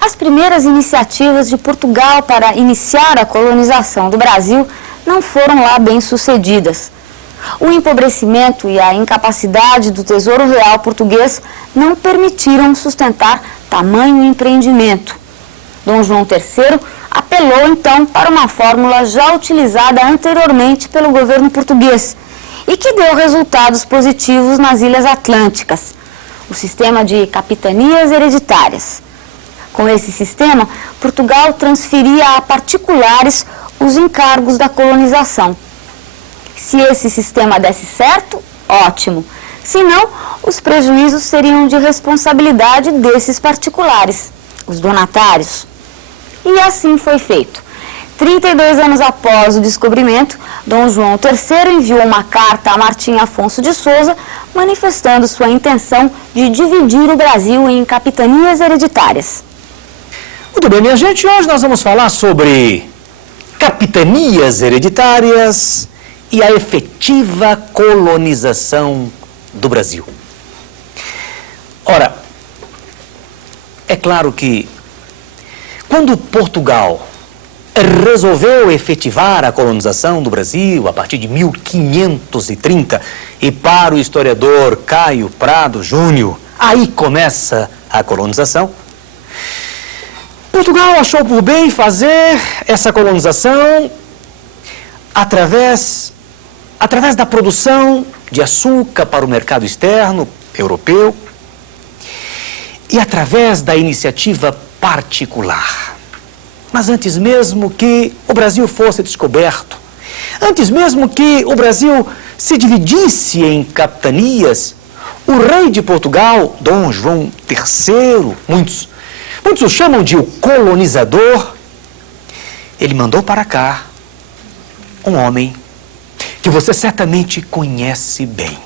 As primeiras iniciativas de Portugal para iniciar a colonização do Brasil não foram lá bem sucedidas. O empobrecimento e a incapacidade do Tesouro Real português não permitiram sustentar tamanho empreendimento. Dom João III apelou então para uma fórmula já utilizada anteriormente pelo governo português e que deu resultados positivos nas Ilhas Atlânticas, o sistema de capitanias hereditárias. Com esse sistema, Portugal transferia a particulares os encargos da colonização. Se esse sistema desse certo, ótimo. Se não, os prejuízos seriam de responsabilidade desses particulares, os donatários. E assim foi feito. 32 anos após o descobrimento, Dom João III enviou uma carta a Martim Afonso de Souza, manifestando sua intenção de dividir o Brasil em capitanias hereditárias. Muito bem, minha gente, hoje nós vamos falar sobre capitanias hereditárias e a efetiva colonização do Brasil. Ora, é claro que quando Portugal resolveu efetivar a colonização do Brasil a partir de 1530, e para o historiador Caio Prado Júnior, aí começa a colonização, Portugal achou por bem fazer essa colonização através da produção de açúcar para o mercado externo europeu e através da iniciativa particular. Mas antes mesmo que o Brasil fosse descoberto, antes mesmo que o Brasil se dividisse em capitanias, o rei de Portugal, Dom João III, muitos o chamam de o colonizador, ele mandou para cá um homem que você certamente conhece bem,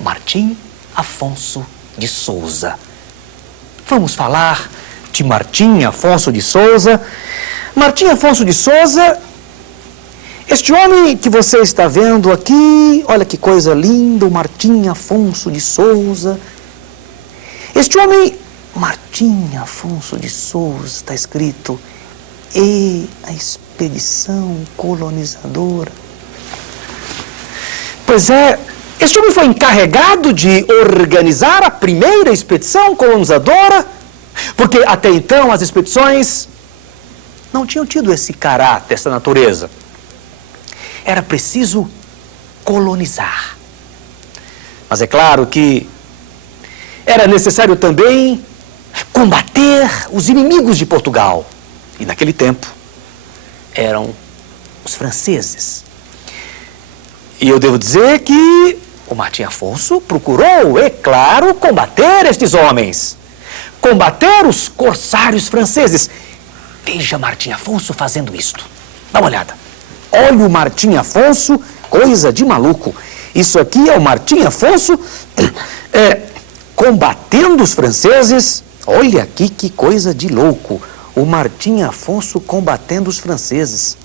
Martim Afonso de Souza. Vamos falar de Martim Afonso de Souza. Martim Afonso de Souza, este homem que você está vendo aqui, olha que coisa linda, o Martim Afonso de Souza. Este homem, Martim Afonso de Souza, está escrito, e a expedição colonizadora. Pois é, este homem foi encarregado de organizar a primeira expedição colonizadora, porque até então as expedições não tinham tido esse caráter, essa natureza. Era preciso colonizar. Mas é claro que era necessário também combater os inimigos de Portugal. E naquele tempo eram os franceses. E eu devo dizer que o Martim Afonso procurou, é claro, combater estes homens. Combater os corsários franceses. Veja Martim Afonso fazendo isto. Dá uma olhada. Olha o Martim Afonso, coisa de maluco. Isso aqui é o Martim Afonso combatendo os franceses. Olha aqui que coisa de louco. O Martim Afonso combatendo os franceses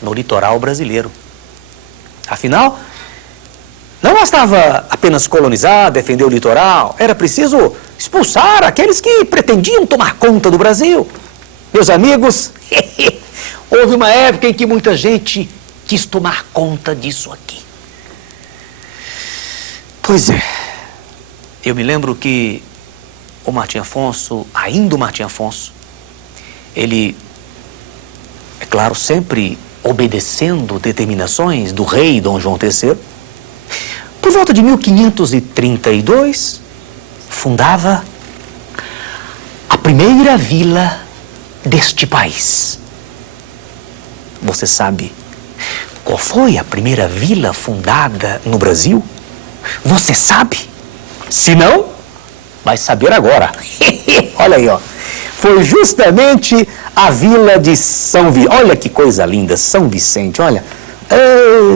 no litoral brasileiro. Afinal, não bastava apenas colonizar, defender o litoral, era preciso expulsar aqueles que pretendiam tomar conta do Brasil. Meus amigos, houve uma época em que muita gente quis tomar conta disso aqui. Pois é, eu me lembro que o Martim Afonso, ainda o Martim Afonso, ele, é claro, sempre obedecendo determinações do rei Dom João III, por volta de 1532, fundava a primeira vila deste país. Você sabe qual foi a primeira vila fundada no Brasil? Você sabe? Se não, vai saber agora. Olha aí, ó. Foi justamente a vila de São Vicente. Olha que coisa linda, São Vicente, olha.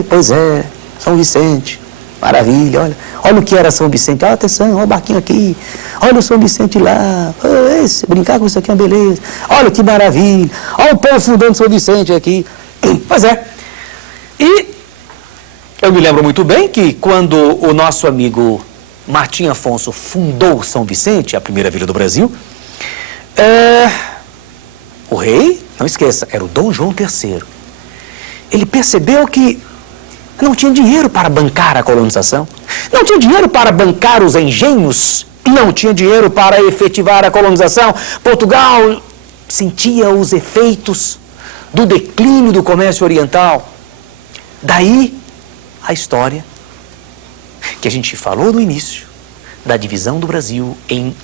Pois é, São Vicente. Maravilha, olha. Olha o que era São Vicente. Olha, atenção, olha o barquinho aqui. Olha o São Vicente lá. Brincar com isso aqui é uma beleza. Olha que maravilha. Olha o povo fundando São Vicente aqui. Pois é. E eu me lembro muito bem que quando o nosso amigo Martim Afonso fundou São Vicente, a primeira vila do Brasil, o rei, não esqueça, era o Dom João III. Ele percebeu que não tinha dinheiro para bancar a colonização, não tinha dinheiro para bancar os engenhos, não tinha dinheiro para efetivar a colonização. Portugal sentia os efeitos do declínio do comércio oriental. Daí a história que a gente falou no início, da divisão do Brasil em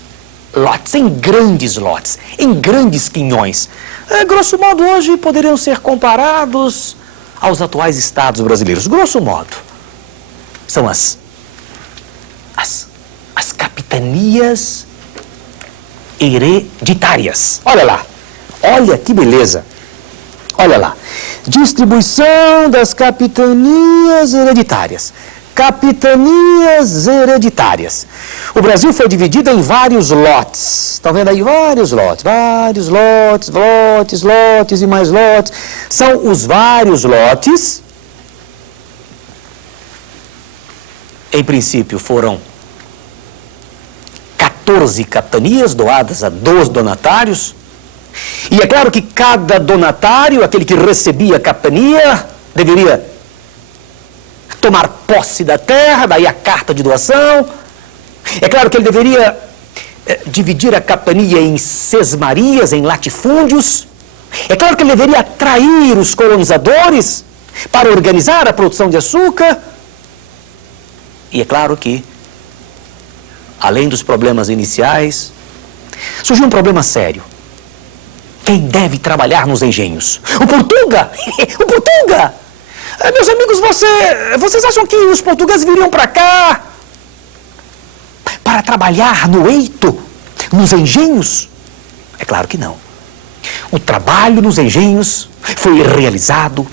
lotes, em grandes lotes, em grandes quinhões. Grosso modo, hoje poderiam ser comparados aos atuais estados brasileiros. Grosso modo, são as capitanias hereditárias. Olha lá, olha que beleza. Olha lá, distribuição das capitanias hereditárias. Capitanias hereditárias. O Brasil foi dividido em vários lotes. Estão vendo aí? Vários lotes e mais lotes. São os vários lotes. Em princípio foram 14 capitanias doadas a 12 donatários. E é claro que cada donatário, aquele que recebia a capitania, deveria tomar posse da terra, daí a carta de doação. É claro que ele deveria dividir a capitania em sesmarias, em latifúndios. É claro que ele deveria atrair os colonizadores para organizar a produção de açúcar. E é claro que, além dos problemas iniciais, surgiu um problema sério. Quem deve trabalhar nos engenhos? O Portuga! O Portuga! Meus amigos, vocês acham que os portugueses viriam para cá para trabalhar no eito, nos engenhos? É claro que não. O trabalho nos engenhos foi realizado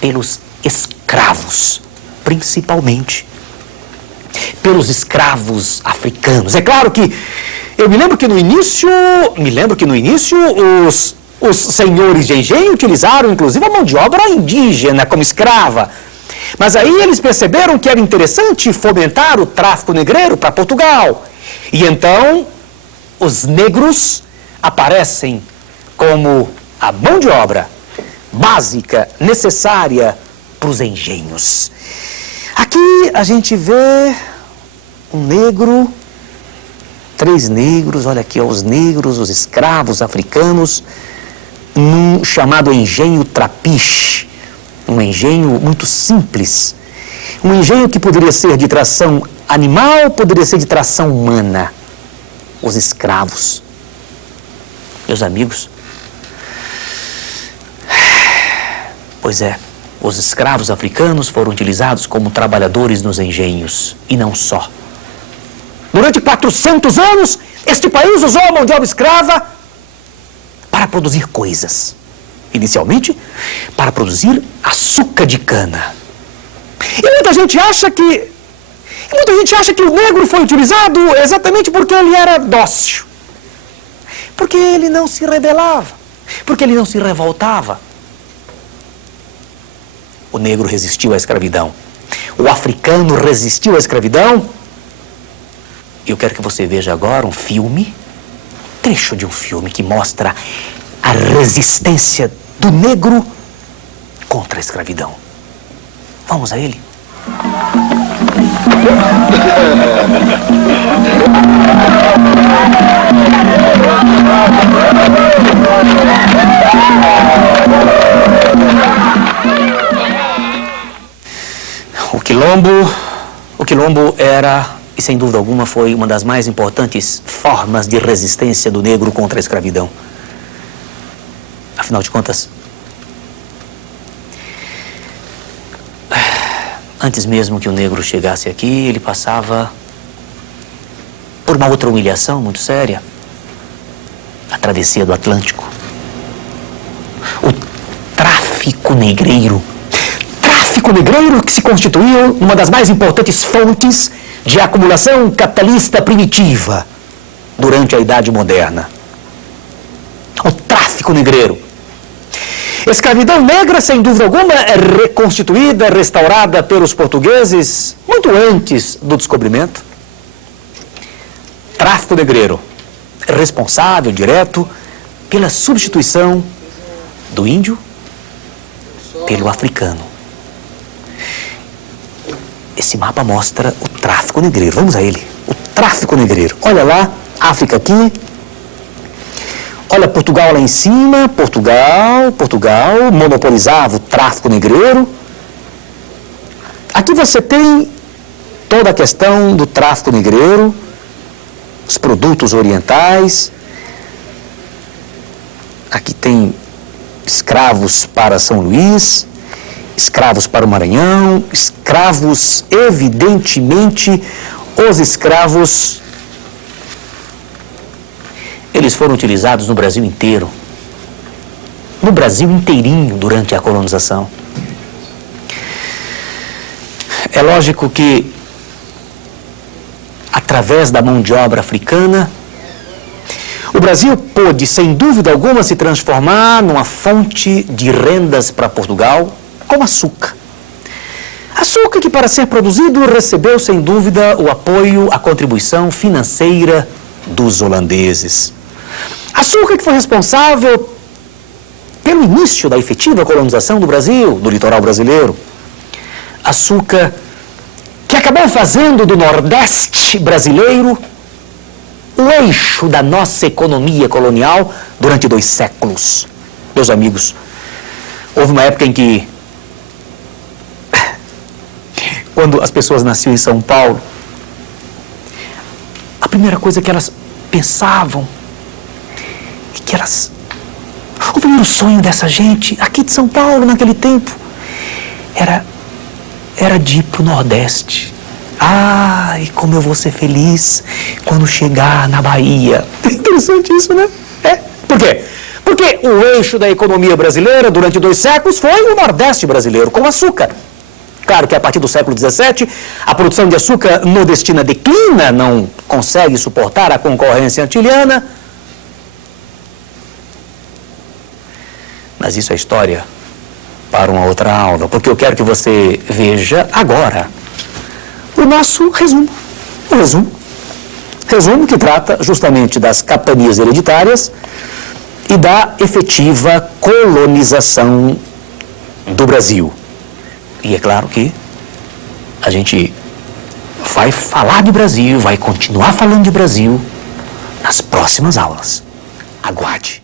pelos escravos, principalmente pelos escravos africanos. É claro que eu me lembro que no início os senhores de engenho utilizaram inclusive a mão de obra indígena como escrava. Mas aí eles perceberam que era interessante fomentar o tráfico negreiro para Portugal. E então os negros aparecem como a mão de obra básica, necessária para os engenhos. Aqui a gente vê um negro, 3 negros, olha aqui, ó, os negros, os escravos africanos, num chamado engenho trapiche, um engenho muito simples, um engenho que poderia ser de tração animal, poderia ser de tração humana. Os escravos, meus amigos, pois é, os escravos africanos foram utilizados como trabalhadores nos engenhos, e não só. Durante 400 anos, este país usou a mão de obra escrava para produzir coisas. Inicialmente, para produzir açúcar de cana. E muita gente acha que o negro foi utilizado exatamente porque ele era dócil. Porque ele não se rebelava. Porque ele não se revoltava. O negro resistiu à escravidão. O africano resistiu à escravidão. E eu quero que você veja agora um filme, trecho de um filme que mostra a resistência do negro contra a escravidão. Vamos a ele? O quilombo era, e sem dúvida alguma foi uma das mais importantes formas de resistência do negro contra a escravidão. Afinal de contas, antes mesmo que o negro chegasse aqui, ele passava por uma outra humilhação muito séria, a travessia do Atlântico. O tráfico negreiro que se constituiu uma das mais importantes fontes de acumulação capitalista primitiva durante a Idade Moderna. O tráfico negreiro. Escravidão negra, sem dúvida alguma, é reconstituída, restaurada pelos portugueses muito antes do descobrimento. tráfico negreiro, responsável, direto, pela substituição do índio pelo africano. Esse mapa mostra o tráfico negreiro. Vamos a ele. O tráfico negreiro. Olha lá, África aqui. Olha Portugal lá em cima. Portugal monopolizava o tráfico negreiro. Aqui você tem toda a questão do tráfico negreiro, os produtos orientais. Aqui tem escravos para São Luís, escravos para o Maranhão, escravos, evidentemente, os escravos, eles foram utilizados no Brasil inteiro, no Brasil inteirinho durante a colonização. É lógico que, através da mão de obra africana, o Brasil pôde, sem dúvida alguma, se transformar numa fonte de rendas para Portugal, como açúcar. Açúcar que, para ser produzido, recebeu, sem dúvida, o apoio, a contribuição financeira dos holandeses. Açúcar que foi responsável pelo início da efetiva colonização do Brasil, do litoral brasileiro. Açúcar que acabou fazendo do Nordeste brasileiro o eixo da nossa economia colonial durante 2 séculos. Meus amigos, houve uma época em que, quando as pessoas nasciam em São Paulo, a primeira coisa que elas pensavam é que elas... O primeiro sonho dessa gente, aqui de São Paulo, naquele tempo, era de ir para o Nordeste. Ai, como eu vou ser feliz quando chegar na Bahia. Interessante isso, né? Por quê? Porque o eixo da economia brasileira durante 2 séculos foi o Nordeste brasileiro, com açúcar. Claro que a partir do século XVII, a produção de açúcar nordestina declina, não consegue suportar a concorrência antiliana. Mas isso é história para uma outra aula, porque eu quero que você veja agora o nosso resumo. Resumo que trata justamente das capitanias hereditárias e da efetiva colonização do Brasil. E é claro que a gente vai falar de Brasil, vai continuar falando de Brasil nas próximas aulas. Aguarde.